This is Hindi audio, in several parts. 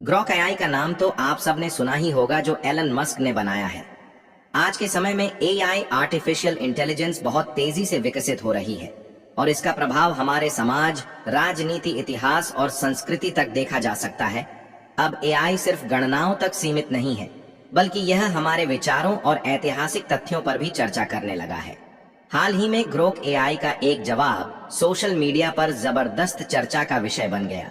ग्रॉक एआई का नाम तो आप सबने सुना ही होगा, जो एलन मस्क ने बनाया है। आज के समय में एआई आर्टिफिशियल इंटेलिजेंस बहुत तेजी से विकसित हो रही है और इसका प्रभाव हमारे समाज, राजनीति, इतिहास और संस्कृति तक देखा जा सकता है। अब एआई सिर्फ गणनाओं तक सीमित नहीं है, बल्कि यह हमारे विचारों और ऐतिहासिक तथ्यों पर भी चर्चा करने लगा है। हाल ही में ग्रोक एआई का एक जवाब सोशल मीडिया पर जबरदस्त चर्चा का विषय बन गया,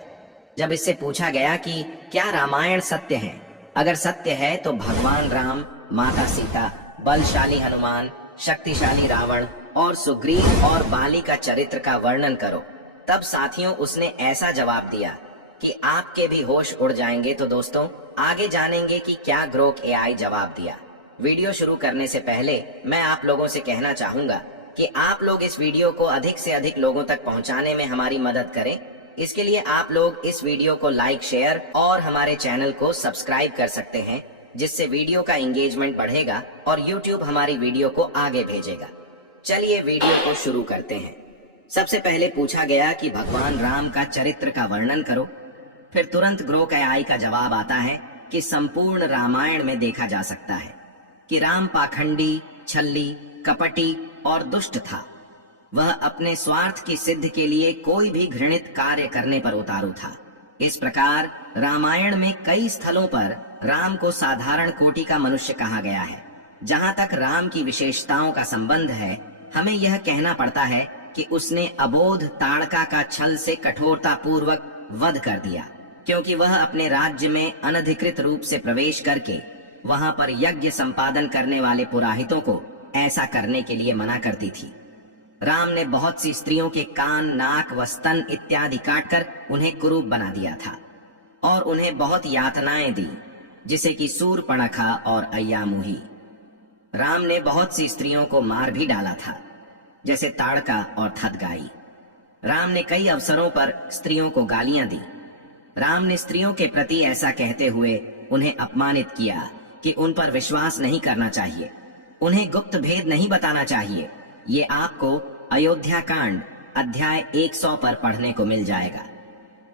जब इससे पूछा गया कि क्या रामायण सत्य है। अगर सत्य है तो भगवान राम, माता सीता, बलशाली हनुमान, शक्तिशाली रावण और सुग्रीव और बाली का चरित्र का वर्णन करो। तब साथियों उसने ऐसा जवाब दिया कि आपके भी होश उड़ जाएंगे। तो दोस्तों, आगे जानेंगे कि क्या ग्रोक एआई जवाब दिया। वीडियो शुरू करने से पहले मैं आप लोगों से कहना चाहूंगा कि आप लोग इस वीडियो को अधिक से अधिक लोगों तक पहुंचाने में हमारी मदद करें। इसके लिए आप लोग इस वीडियो को लाइक, शेयर और हमारे चैनल को सब्सक्राइब कर सकते हैं, जिससे वीडियो का एंगेजमेंट बढ़ेगा और YouTube हमारी वीडियो को आगे भेजेगा। चलिए वीडियो को शुरू करते हैं। सबसे पहले पूछा गया कि भगवान राम का चरित्र का वर्णन करो। फिर तुरंत ग्रोक एआई का जवाब आता है कि संपूर्ण रामायण में देखा जा सकता है कि राम पाखंडी, छल्ली, कपटी और दुष्ट था। वह अपने स्वार्थ की सिद्ध के लिए कोई भी घृणित कार्य करने पर उतारू था। इस प्रकार रामायण में कई स्थलों पर राम को साधारण कोटि का मनुष्य कहा गया है। जहां तक राम की विशेषताओं का संबंध है, हमें यह कहना पड़ता है कि उसने अबोध ताड़का का छल से कठोरता पूर्वक वध कर दिया, क्योंकि वह अपने राज्य में अनधिकृत रूप से प्रवेश करके वहां पर यज्ञ संपादन करने वाले पुरोहितों को ऐसा करने के लिए मना करती थी। राम ने बहुत सी स्त्रियों के कान, नाक व स्तन इत्यादि काटकर उन्हें कुरूप बना दिया था और उन्हें बहुत यातनाएं दी, जिसे कि सूर्पणखा और अय्यामुही। राम ने बहुत सी स्त्रियों को मार भी डाला था, जैसे ताड़का और थदगाई। राम ने कई अवसरों पर स्त्रियों को गालियां दी। राम ने स्त्रियों के प्रति ऐसा कहते हुए उन्हें अपमानित किया कि उन पर विश्वास नहीं करना चाहिए, उन्हें गुप्त भेद नहीं बताना चाहिए। ये आपको अयोध्या कांड अध्याय 100 पर पढ़ने को मिल जाएगा।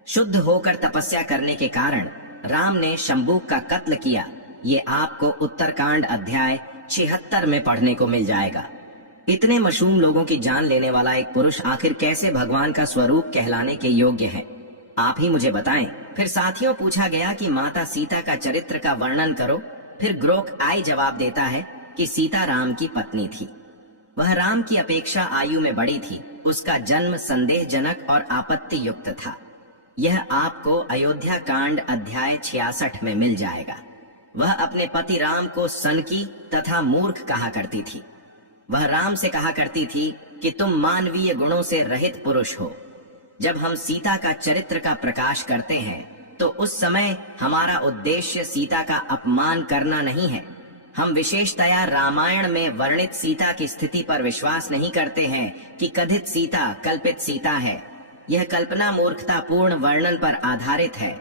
शुद्ध होकर तपस्या करने के कारण राम ने शंबूक का कत्ल किया। ये आपको उत्तरकांड अध्याय 76 में पढ़ने को मिल जाएगा। इतने मासूम लोगों की जान लेने वाला एक पुरुष आखिर कैसे भगवान का स्वरूप कहलाने के योग्य है, आप ही मुझे बताएं। फिर साथियों पूछा गया कि माता सीता का चरित्र का वर्णन करो। फिर ग्रोक एआई जवाब देता है कि सीता राम की पत्नी थी। वह राम की अपेक्षा आयु में बड़ी थी। उसका जन्म संदेहजनक और आपत्ति युक्त था। यह आपको अयोध्या कांड अध्याय 66 में मिल जाएगा। वह अपने पति राम को सनकी तथा मूर्ख कहा करती थी। वह राम से कहा करती थी कि तुम मानवीय गुणों से रहित पुरुष हो। जब हम सीता का चरित्र का प्रकाश करते हैं तो उस समय हमारा उद्देश्य सीता का अपमान करना नहीं है। हम विशेषतया रामायण में वर्णित सीता की स्थिति पर विश्वास नहीं करते हैं कि कथित सीता कल्पित सीता है। यह कल्पना मूर्खतापूर्ण वर्णन पर आधारित है।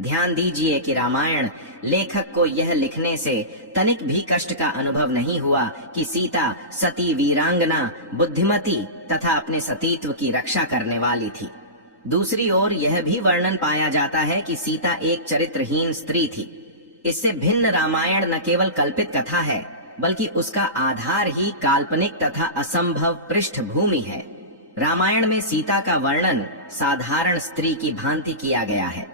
ध्यान दीजिए कि रामायण लेखक को यह लिखने से तनिक भी कष्ट का अनुभव नहीं हुआ कि सीता सती, वीरांगना, बुद्धिमती तथा अपने सतीत्व की रक्षा करने वाली थी। दूसरी ओर यह भी वर्णन पाया जाता है कि सीता एक चरित्रहीन स्त्री थी। इससे भिन्न रामायण न केवल कल्पित कथा है, बल्कि उसका आधार ही काल्पनिक तथा असंभव पृष्ठभूमि है। रामायण में सीता का वर्णन साधारण स्त्री की भांति किया गया है।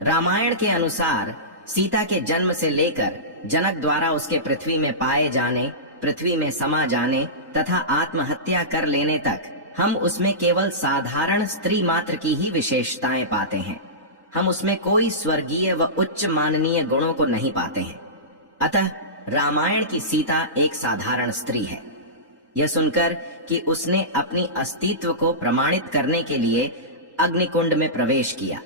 रामायण के अनुसार सीता के जन्म से लेकर जनक द्वारा उसके पृथ्वी में पाए जाने, पृथ्वी में समा जाने तथा आत्महत्या कर लेने तक हम उसमें केवल साधारण स्त्री मात्र की ही विशेषताएं पाते हैं। हम उसमें कोई स्वर्गीय व उच्च माननीय गुणों को नहीं पाते हैं। अतः रामायण की सीता एक साधारण स्त्री है। यह सुनकर कि उसने अपनी अस्तित्व को प्रमाणित करने के लिए अग्निकुंड में प्रवेश किया,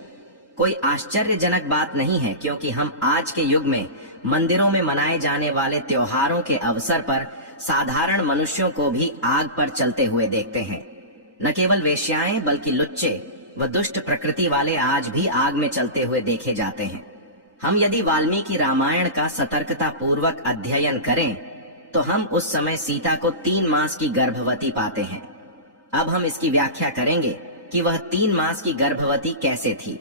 कोई आश्चर्यजनक बात नहीं है, क्योंकि हम आज के युग में मंदिरों में मनाए जाने वाले त्योहारों के अवसर पर साधारण मनुष्यों को भी आग पर चलते हुए देखते हैं। न केवल वेश्याएं बल्कि लुच्चे व दुष्ट प्रकृति वाले आज भी आग में चलते हुए देखे जाते हैं। हम यदि वाल्मीकि रामायण का सतर्कता पूर्वक अध्ययन करें तो हम उस समय सीता को 3 मास की गर्भवती पाते हैं। अब हम इसकी व्याख्या करेंगे कि वह 3 मास की गर्भवती कैसे थी।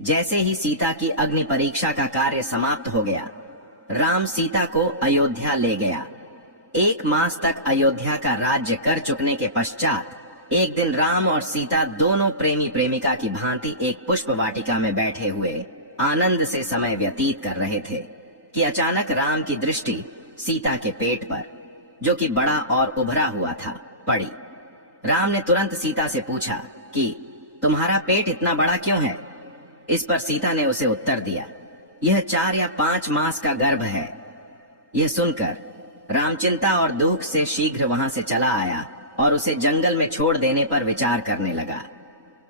जैसे ही सीता की अग्नि परीक्षा का कार्य समाप्त हो गया, राम सीता को अयोध्या ले गया। 1 मास तक अयोध्या का राज्य कर चुकने के पश्चात एक दिन राम और सीता दोनों प्रेमी प्रेमिका की भांति एक पुष्प वाटिका में बैठे हुए आनंद से समय व्यतीत कर रहे थे कि अचानक राम की दृष्टि सीता के पेट पर, जो कि बड़ा और उभरा हुआ था, पड़ी। राम ने तुरंत सीता से पूछा कि तुम्हारा पेट इतना बड़ा क्यों है? इस पर सीता ने उसे उत्तर दिया, यह 4 या 5 मास का गर्भ है। यह सुनकर राम चिंता और दुख से शीघ्र वहां से चला आया और उसे जंगल में छोड़ देने पर विचार करने लगा।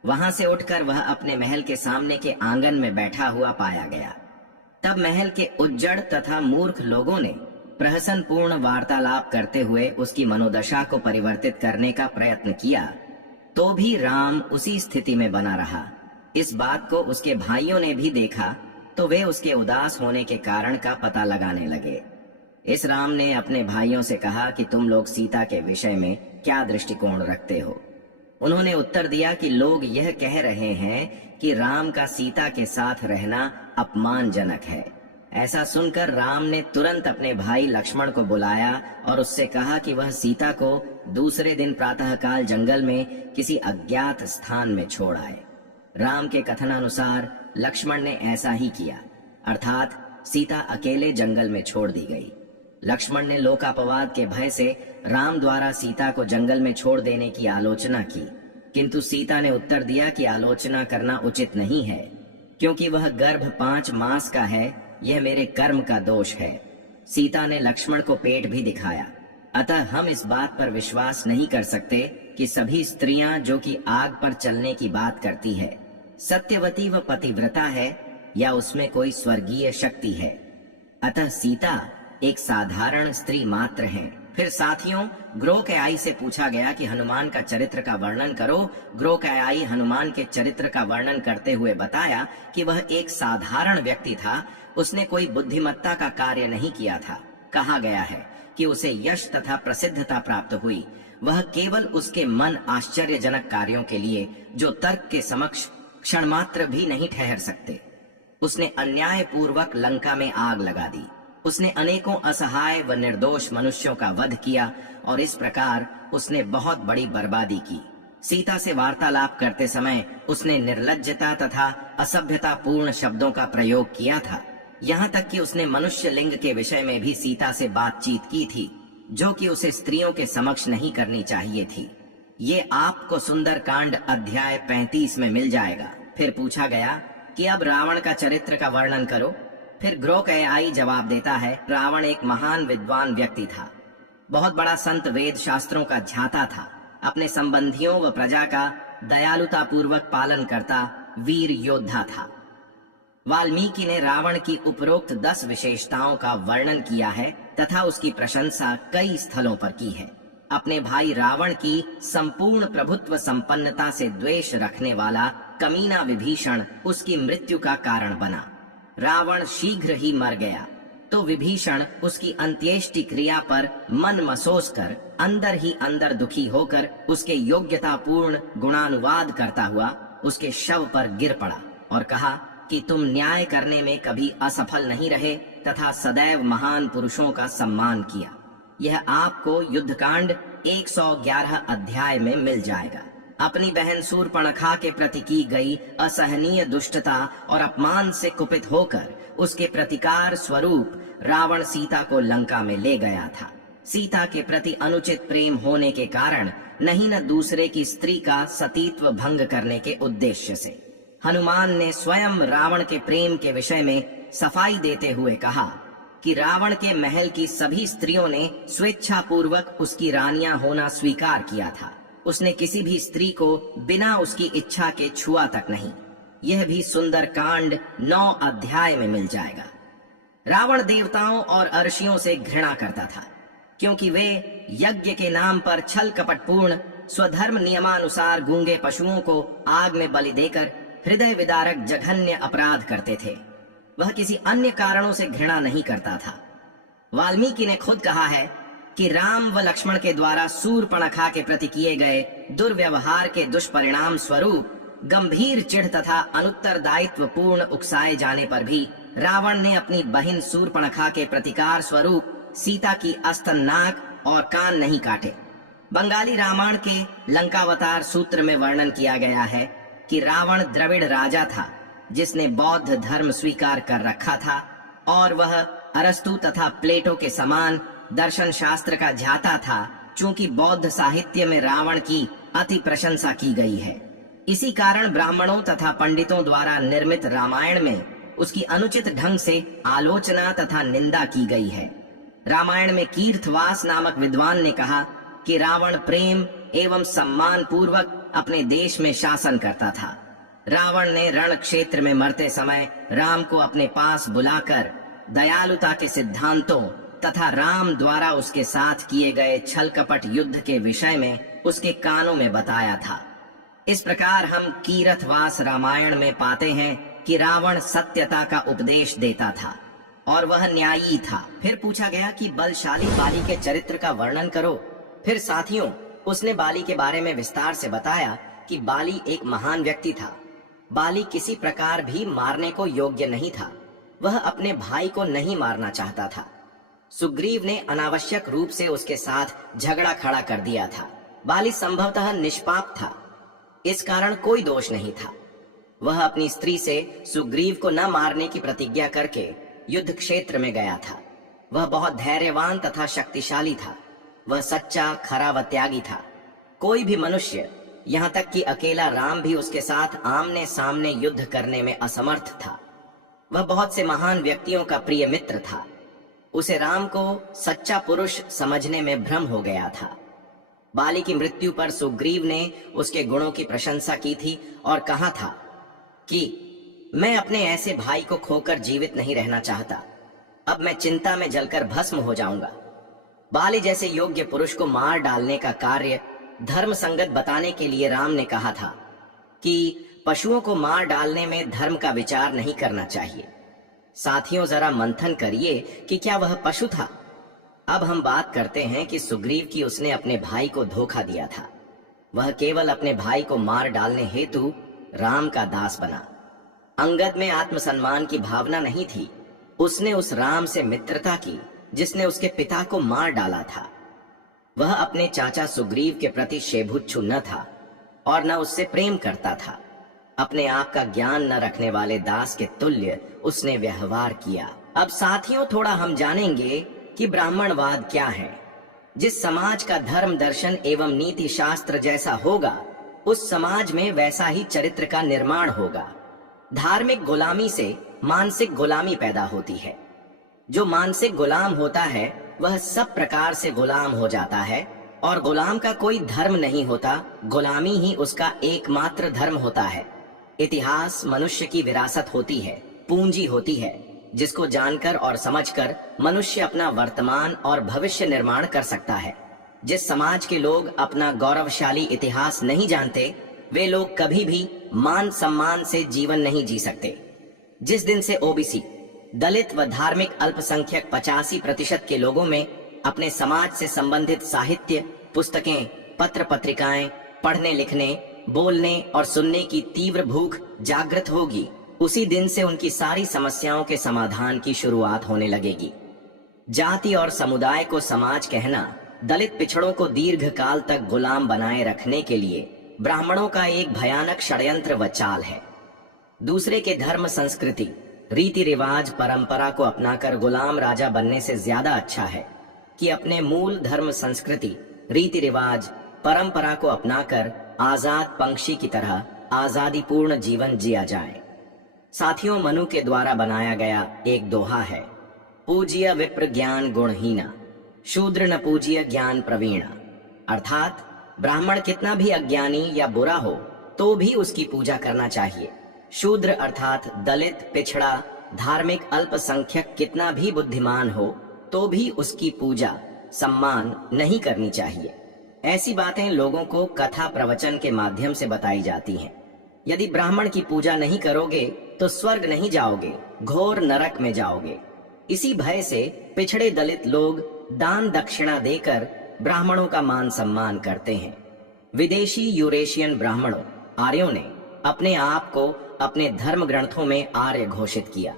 वहां से उठकर वह अपने महल के सामने के आंगन में बैठा हुआ पाया गया। तब महल के उज्जड़ तथा मूर्ख लोगों ने प्रहसनपूर्ण वार्तालाप करते हुए उसकी मनोदशा को परिवर्तित करने का प्रयत्न किया, तो भी राम उसी स्थिति में बना रहा। इस बात को उसके भाइयों ने भी देखा, तो वे उसके उदास होने के कारण का पता लगाने लगे। इस राम ने अपने भाइयों से कहा कि तुम लोग सीता के विषय में क्या दृष्टिकोण रखते हो? उन्होंने उत्तर दिया कि लोग यह कह रहे हैं कि राम का सीता के साथ रहना अपमानजनक है। ऐसा सुनकर राम ने तुरंत अपने भाई लक्ष्मण को बुलाया और उससे कहा कि वह सीता को दूसरे दिन प्रातःकाल जंगल में किसी अज्ञात स्थान में छोड़ आए। राम के कथनानुसार लक्ष्मण ने ऐसा ही किया, अर्थात सीता अकेले जंगल में छोड़ दी गई। लक्ष्मण ने लोकापवाद के भय से राम द्वारा सीता को जंगल में छोड़ देने की आलोचना की, किंतु सीता ने उत्तर दिया कि आलोचना करना उचित नहीं है, क्योंकि वह गर्भ 5 मास का है, यह मेरे कर्म का दोष है। सीता ने लक्ष्मण को पेट भी दिखाया, अतः हम इस बात पर विश्वास नहीं कर सकते कि सभी स्त्रियां जो कि आग पर चलने की बात करती है सत्यवती व पतिव्रता है या उसमें कोई स्वर्गीय शक्ति है। अतः सीता एक साधारण स्त्री मात्र है। फिर साथियों, ग्रोकयाई से पूछा गया कि हनुमान का चरित्र का वर्णन करो। ग्रोकयाई हनुमान के चरित्र का वर्णन करते हुए बताया कि वह एक साधारण व्यक्ति था, उसने कोई बुद्धिमत्ता का कार्य नहीं किया था। कहा गया है कि उसे यश तथा प्रसिद्धता प्राप्त हुई, वह केवल उसके मन आश्चर्यजनक कार्यों के लिए जो तर्क के समक्ष क्षण मात्र भी नहीं ठहर सकते। उसने अन्याय पूर्वक लंका में आग लगा दी, उसने अनेकों असहाय व निर्दोष मनुष्यों का वध किया और इस प्रकार उसने बहुत बड़ी बर्बादी की। सीता से वार्तालाप करते समय उसने निर्लज्जता तथा असभ्यता पूर्ण शब्दों का प्रयोग किया था। यहाँ तक कि उसने मनुष्य लिंग के विषय में भी सीता से बातचीत की थी, जो कि उसे स्त्रियों के समक्ष नहीं करनी चाहिए थी। ये आपको सुंदरकांड अध्याय 35 में मिल जाएगा। फिर पूछा गया कि अब रावण का चरित्र का वर्णन करो। फिर ग्रोकयाई जवाब देता है, रावण एक महान विद्वान व्यक्ति था, बहुत बड़ा संत, वेद शास्त्रों का ध्याता था, अपने संबंधियों व प्रजा का दयालुता पूर्वक पालन करता वीर योद्धा था। वाल्मीकि ने रावण की उपरोक्त 10 विशेषताओं का वर्णन किया है तथा उसकी प्रशंसा कई स्थलों पर की है। अपने भाई रावण की संपूर्ण प्रभुत्व संपन्नता से द्वेष रखने वाला कमीना विभीषण उसकी मृत्यु का कारण बना। रावण शीघ्र ही मर गया तो विभीषण उसकी अंत्येष्टि क्रिया पर मन मसोस कर अंदर ही अंदर दुखी होकर उसके योग्यतापूर्ण गुणानुवाद करता हुआ उसके शव पर गिर पड़ा और कहा कि तुम न्याय करने में कभी असफल नहीं रहे तथा सदैव महान पुरुषों का सम्मान किया। यह आपको युद्धकांड 111 अध्याय में मिल जाएगा। अपनी बहन शूर्पणखा के प्रति की गई असहनीय दुष्टता और अपमान से कुपित होकर उसके प्रतिकार स्वरूप रावण सीता को लंका में ले गया था। सीता के प्रति अनुचित प्रेम होने के कारण नहीं न दूसरे की स्त्री का सतीत्व भंग करने के उद्देश्य से हनुमान ने स्वयं रावण के प्रेम के विषय में सफाई देते हुए कहा कि रावण के महल की सभी स्त्रियों ने स्वेच्छा पूर्वक उसकी रानियां होना स्वीकार किया था। उसने किसी भी स्त्री को बिना उसकी इच्छा के छुआ तक नहीं। यह भी सुंदरकांड 9 अध्याय में मिल जाएगा। रावण देवताओं और अर्षियों से घृणा करता था, क्योंकि वे यज्ञ के नाम पर छल कपटपूर्ण स्वधर्म नियमानुसार गूंगे पशुओं को आग में बलि देकर हृदय विदारक जघन्य अपराध करते थे। वह किसी अन्य कारणों से घृणा नहीं करता था। वाल्मीकि ने खुद कहा है कि राम व लक्ष्मण के द्वारा शूर्पणखा के प्रति किए गए दुर्व्यवहार के दुष्परिणाम स्वरूप गंभीर चिढ़ तथा अनुत्तरदायित्व पूर्ण उकसाए जाने पर भी रावण ने अपनी बहन शूर्पणखा के प्रतिकार स्वरूप सीता की अस्तन नाक और कान नहीं काटे। बंगाली रामायण के लंकावतार सूत्र में वर्णन किया गया है कि रावण द्रविड़ राजा था जिसने बौद्ध धर्म स्वीकार कर रखा था और वह अरस्तु तथा प्लेटो के समान दर्शन शास्त्र का ध्याता था। चूंकि बौद्ध साहित्य में रावण की अति प्रशंसा की गई है, इसी कारण ब्राह्मणों तथा पंडितों द्वारा निर्मित रामायण में उसकी अनुचित ढंग से आलोचना तथा निंदा की गई है। रामायण में कीर्थवास नामक विद्वान ने कहा कि रावण प्रेम एवं सम्मान पूर्वक अपने देश में शासन करता था। रावण ने रण क्षेत्र में मरते समय राम को अपने पास बुलाकर दयालुता के सिद्धांतों तथा राम द्वारा उसके साथ किए गए छल कपट युद्ध के विषय में उसके कानों में बताया था। इस प्रकार हम कीरथवास रामायण में पाते हैं कि रावण सत्यता का उपदेश देता था और वह न्यायी था। फिर पूछा गया कि बलशाली बाली के चरित्र का वर्णन करो। फिर साथियों, उसने बाली के बारे में विस्तार से बताया कि बाली एक महान व्यक्ति था। बाली किसी प्रकार भी मारने को योग्य नहीं था। वह अपने भाई को नहीं मारना चाहता था। सुग्रीव ने अनावश्यक रूप से उसके साथ झगड़ा खड़ा कर दिया था। बाली संभवतः निष्पाप था, इस कारण कोई दोष नहीं था। वह अपनी स्त्री से सुग्रीव को न मारने की प्रतिज्ञा करके युद्ध क्षेत्र में गया था। वह बहुत धैर्यवान तथा शक्तिशाली था। वह सच्चा, खरा व त्यागी था। कोई भी मनुष्य, यहाँ तक कि अकेला राम भी उसके साथ आमने सामने युद्ध करने में असमर्थ था। वह बहुत से महान व्यक्तियों का प्रिय मित्र था। उसे राम को सच्चा पुरुष समझने में भ्रम हो गया था। बाली की मृत्यु पर सुग्रीव ने उसके गुणों की प्रशंसा की थी और कहा था कि मैं अपने ऐसे भाई को खोकर जीवित नहीं रहना चाहता। अब मैं चिंता में जलकर भस्म हो जाऊंगा। बाली जैसे योग्य पुरुष को मार डालने का कार्य धर्म संगत बताने के लिए राम ने कहा था कि पशुओं को मार डालने में धर्म का विचार नहीं करना चाहिए। साथियों, जरा मंथन करिए कि क्या वह पशु था? अब हम बात करते हैं कि सुग्रीव की उसने अपने भाई को धोखा दिया था। वह केवल अपने भाई को मार डालने हेतु राम का दास बना। अंगद में आत्मसम्मान की भावना नहीं थी। उसने उस राम से मित्रता की जिसने उसके पिता को मार डाला था। वह अपने चाचा सुग्रीव के प्रति शेभुच्छु न था और न उससे प्रेम करता था। अपने आप का ज्ञान न रखने वाले दास के तुल्य उसने व्यवहार किया। अब साथियों, थोड़ा हम जानेंगे कि ब्राह्मणवाद क्या है। जिस समाज का धर्म दर्शन एवं नीति शास्त्र जैसा होगा, उस समाज में वैसा ही चरित्र का निर्माण होगा। धार्मिक गुलामी से मानसिक गुलामी पैदा होती है। जो मानसिक गुलाम होता है वह सब प्रकार से गुलाम हो जाता है और गुलाम का कोई धर्म नहीं होता। गुलामी ही उसका एकमात्र धर्म होता है। इतिहास मनुष्य की विरासत होती है, पूंजी होती है, जिसको जानकर और समझकर मनुष्य अपना वर्तमान और भविष्य निर्माण कर सकता है। जिस समाज के लोग अपना गौरवशाली इतिहास नहीं जानते, वे लोग कभी भी मान सम्मान से जीवन नहीं जी सकते। जिस दिन से ओबीसी, दलित व धार्मिक अल्पसंख्यक 85% के लोगों में अपने समाज से संबंधित साहित्य, पुस्तकें, पत्र पत्रिकाएं पढ़ने लिखने, बोलने और सुनने की तीव्र भूख जागृत होगी, उसी दिन से उनकी सारी समस्याओं के समाधान की शुरुआत होने लगेगी। जाति और समुदाय को समाज कहना दलित पिछड़ों को दीर्घ काल तक गुलाम बनाए रखने के लिए ब्राह्मणों का एक भयानक षड्यंत्र व चाल है। दूसरे के धर्म, संस्कृति, रीति रिवाज, परंपरा को अपनाकर गुलाम राजा बनने से ज्यादा अच्छा है कि अपने मूल धर्म, संस्कृति, रीति रिवाज, परंपरा को अपनाकर आजाद पंक्षी की तरह आजादी पूर्ण जीवन जिया जाए। साथियों, मनु के द्वारा बनाया गया एक दोहा है, पूज्य विप्र ज्ञान गुणहीना, शूद्र न पूज्य ज्ञान प्रवीणा। अर्थात ब्राह्मण कितना भी अज्ञानी या बुरा हो तो भी उसकी पूजा करना चाहिए। शूद्र अर्थात दलित, पिछड़ा, धार्मिक अल्पसंख्यक कितना भी बुद्धिमान हो तो भी उसकी पूजा, सम्मान नहीं करनी चाहिए। ऐसी बातें लोगों को कथा प्रवचन के माध्यम से बताई जाती हैं। यदि ब्राह्मण की पूजा नहीं करोगे तो स्वर्ग नहीं जाओगे, घोर नरक में जाओगे। इसी भय से पिछड़े दलित लोग दान दक्षिणा देकर ब्राह्मणों का मान सम्मान करते हैं। विदेशी यूरेशियन ब्राह्मणों, आर्यों ने अपने आप को अपने धर्म ग्रंथों में आर्य घोषित किया।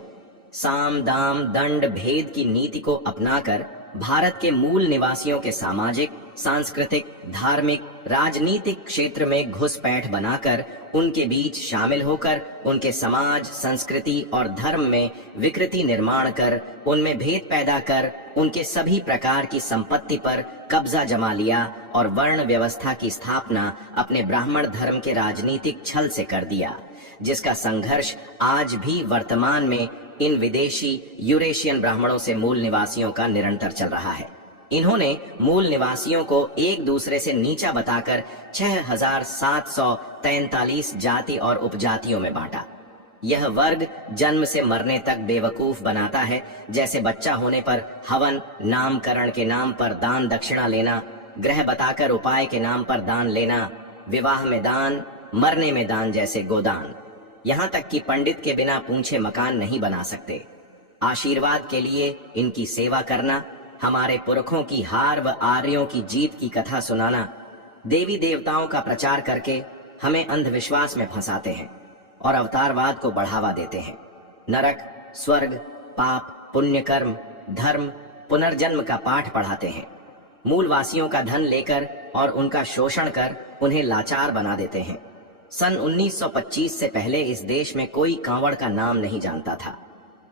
साम दाम दंड भेद की नीति को अपनाकर भारत के मूल निवासियों के सामाजिक, सांस्कृतिक, धार्मिक, राजनीतिक क्षेत्र में घुसपैठ बनाकर उनके बीच शामिल होकर उनके समाज, संस्कृति और धर्म में विकृति निर्माण कर उनमें भेद पैदा कर उनके सभी प्रकार की संपत्ति पर कब्जा जमा लिया और वर्ण व्यवस्था की स्थापना अपने ब्राह्मण धर्म के राजनीतिक छल से कर दिया, जिसका संघर्ष आज भी वर्तमान में इन विदेशी यूरेशियन ब्राह्मणों से मूल निवासियों का निरंतर चल रहा है। इन्होंने मूल निवासियों को एक दूसरे से नीचा बताकर 6743 जाति और उपजातियों में बांटा। यह वर्ग जन्म से मरने तक बेवकूफ बनाता है, जैसे बच्चा होने पर हवन, नामकरण के नाम पर दान दक्षिणा लेना, ग्रह बताकर उपाय के नाम पर दान लेना, विवाह में दान, मरने में दान जैसे गोदान। यहाँ तक कि पंडित के बिना पूंछे मकान नहीं बना सकते। आशीर्वाद के लिए इनकी सेवा करना, हमारे पुरखों की हार व आर्यों की जीत की कथा सुनाना, देवी देवताओं का प्रचार करके हमें अंधविश्वास में फंसाते हैं और अवतारवाद को बढ़ावा देते हैं। नरक, स्वर्ग, पाप, पुण्य कर्म, धर्म, पुनर्जन्म का पाठ पढ़ाते हैं। मूलवासियों का धन लेकर और उनका शोषण कर उन्हें लाचार बना देते हैं। सन 1925 से पहले इस देश में कोई कांवड़ का नाम नहीं जानता था।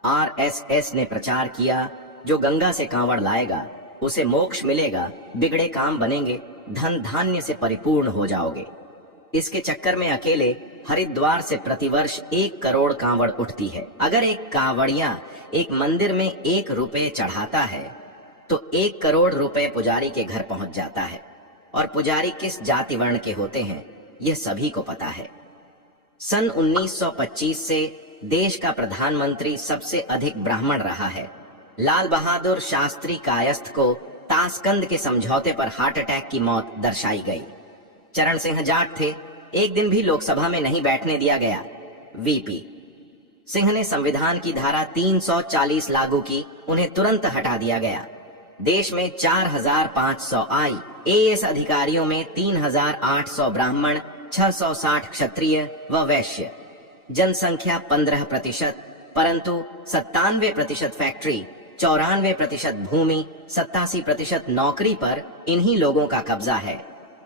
आरएसएस ने प्रचार किया, जो गंगा से कांवड़ लाएगा उसे मोक्ष मिलेगा, बिगड़े काम बनेंगे, धन धान्य से परिपूर्ण हो जाओगे। इसके चक्कर में अकेले हरिद्वार से प्रतिवर्ष 1 करोड़ कांवड़ उठती है। अगर एक कांवड़िया एक मंदिर में 1 रुपए चढ़ाता है तो 1 करोड़ रुपए पुजारी के घर पहुंच जाता है। और पुजारी किस जाति वर्ण के होते हैं यह सभी को पता है। सन 1925 से देश का प्रधानमंत्री सबसे अधिक ब्राह्मण रहा है। लाल बहादुर शास्त्री कायस्थ को ताशकंद के समझौते पर हार्ट अटैक की मौत दर्शाई गई। चरण सिंह जाट थे, एक दिन भी लोकसभा में नहीं बैठने दिया गया। वीपी सिंह ने संविधान की धारा 340 लागू की, उन्हें तुरंत हटा दिया गया। देश में 4500 आईएएस अधिकारियों में 3800 ब्राह्मण, 660 क्षत्रिय व वैश्य। जनसंख्या 15%, परंतु 97% फैक्ट्री, 94% भूमि, 87% नौकरी पर इन्हीं लोगों का कब्जा है।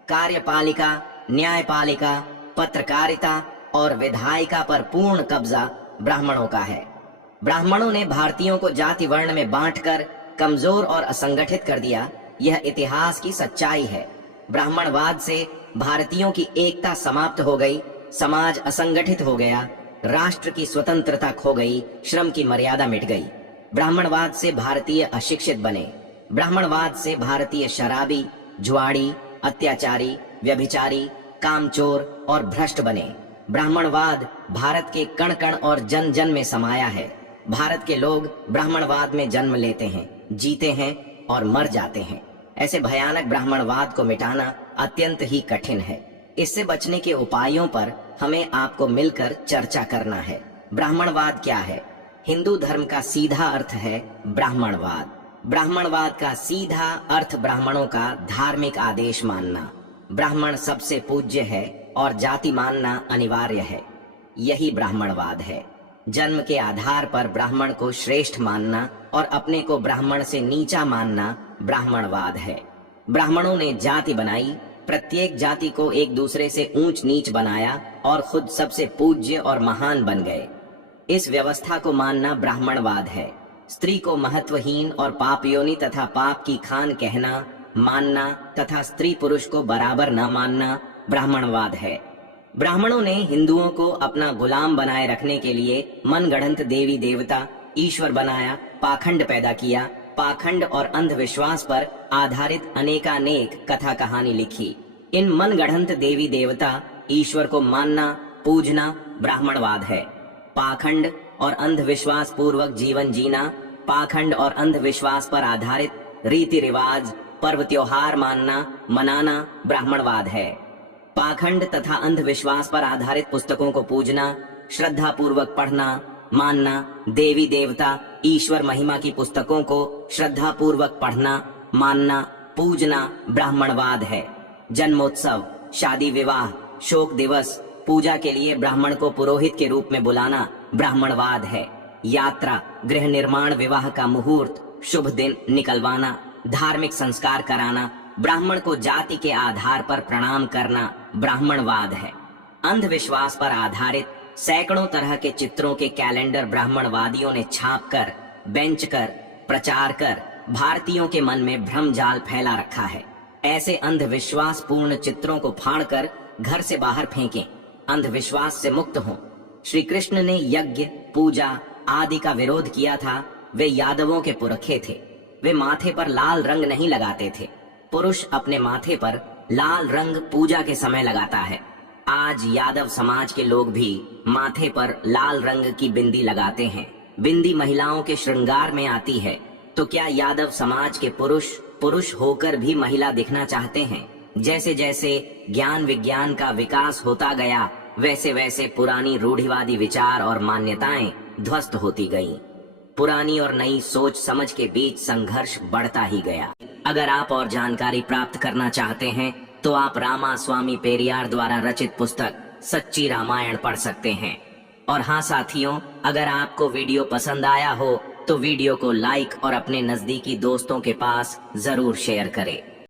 कार्यपालिका, न्यायपालिका, पत्रकारिता और विधायिका पर पूर्ण कब्जा ब्राह्मणों का है। ब्राह्मणों ने भारतीयों को जाति वर्ण में बांटकर कमजोर और असंगठित कर दिया। यह इतिहास की सच्चाई है। ब्राह्मणवाद से भारतीयों की एकता समाप्त हो गई, समाज असंगठित हो गया, राष्ट्र की स्वतंत्रता खो गई, श्रम की मर्यादा मिट गई। ब्राह्मणवाद से भारतीय अशिक्षित बने। ब्राह्मणवाद से भारतीय शराबी, जुआड़ी, अत्याचारी, व्यभिचारी, कामचोर और भ्रष्ट बने। ब्राह्मणवाद भारत के कण कण और जन जन में समाया है। भारत के लोग ब्राह्मणवाद में जन्म लेते हैं, जीते हैं और मर जाते हैं। ऐसे भयानक ब्राह्मणवाद को मिटाना अत्यंत ही कठिन है। इससे बचने के उपायों पर हमें आपको मिलकर चर्चा करना है। ब्राह्मणवाद क्या है? हिंदू धर्म का सीधा अर्थ है ब्राह्मणवाद। ब्राह्मणवाद का सीधा अर्थ ब्राह्मणों का धार्मिक आदेश मानना। ब्राह्मण सबसे पूज्य है और जाति मानना अनिवार्य है। यही ब्राह्मणवाद है। जन्म के आधार पर ब्राह्मण को श्रेष्ठ मानना और अपने को ब्राह्मण से नीचा मानना ब्राह्मणवाद है। ब्राह्मणों ने जाति बनाई, प्रत्येक जाति को एक दूसरे से ऊंच नीच बनाया और खुद सबसे पूज्य और महान बन गए। इस व्यवस्था को मानना ब्राह्मणवाद है। स्त्री को महत्वहीन और पापयोनि तथा पाप की खान कहना, मानना तथा स्त्री पुरुष को बराबर न मानना ब्राह्मणवाद है। ब्राह्मणों ने हिंदुओं को अपना गुलाम बनाए रखने के लिए मनगढ़ंत देवी देवता, ईश्वर बनाया, पाखंड पैदा किया। पाखंड और अंधविश्वास पर आधारित अनेकानेक कथा कहानी लिखी। इन मनगढ़ंत देवी देवता, ईश्वर को मानना, पूजना ब्राह्मणवाद है। पाखंड और अंधविश्वास पूर्वक जीवन जीना, पाखंड और अंधविश्वास पर आधारित रीति रिवाज, पर्व त्योहार मानना, मनाना ब्राह्मणवाद है। पाखंड तथा अंधविश्वास पर आधारित पुस्तकों को पूजना, श्रद्धा पूर्वक पढ़ना, मानना, देवी देवता, ईश्वर महिमा की पुस्तकों को श्रद्धा पूर्वक पढ़ना, मानना, पूजना ब्राह्मणवाद है। जन्मोत्सव, शादी विवाह, शोक दिवस, पूजा के लिए ब्राह्मण को पुरोहित के रूप में बुलाना ब्राह्मणवाद है। यात्रा, गृह निर्माण, विवाह का मुहूर्त, शुभ दिन निकलवाना, धार्मिक संस्कार कराना, ब्राह्मण को जाति के आधार पर प्रणाम करना ब्राह्मणवाद है। अंधविश्वास पर आधारित सैकड़ों तरह के चित्रों के कैलेंडर ब्राह्मणवादियों ने छापकर, बेंचकर, प्रचार कर भारतीयों के मन में भ्रम जाल फैला रखा है। ऐसे अंधविश्वास पूर्ण चित्रों को फाड़कर घर से बाहर फेंकें, अंधविश्वास से मुक्त हों। श्री कृष्ण ने यज्ञ, पूजा आदि का विरोध किया था। वे यादवों के पुरखे थे। वे माथे पर लाल रंग नहीं लगाते थे। पुरुष अपने माथे पर लाल रंग पूजा के समय लगाता है। आज यादव समाज के लोग भी माथे पर लाल रंग की बिंदी लगाते हैं। बिंदी महिलाओं के श्रृंगार में आती है, तो क्या यादव समाज के पुरुष पुरुष होकर भी महिला दिखना चाहते हैं? जैसे जैसे ज्ञान विज्ञान का विकास होता गया, वैसे वैसे पुरानी रूढ़िवादी विचार और मान्यताएं ध्वस्त होती गईं। पुरानी और नई सोच समझ के बीच संघर्ष बढ़ता ही गया। अगर आप और जानकारी प्राप्त करना चाहते हैं तो आप रामास्वामी पेरियार द्वारा रचित पुस्तक सच्ची रामायण पढ़ सकते हैं। और हाँ साथियों, अगर आपको वीडियो पसंद आया हो तो वीडियो को लाइक और अपने नजदीकी दोस्तों के पास जरूर शेयर करें।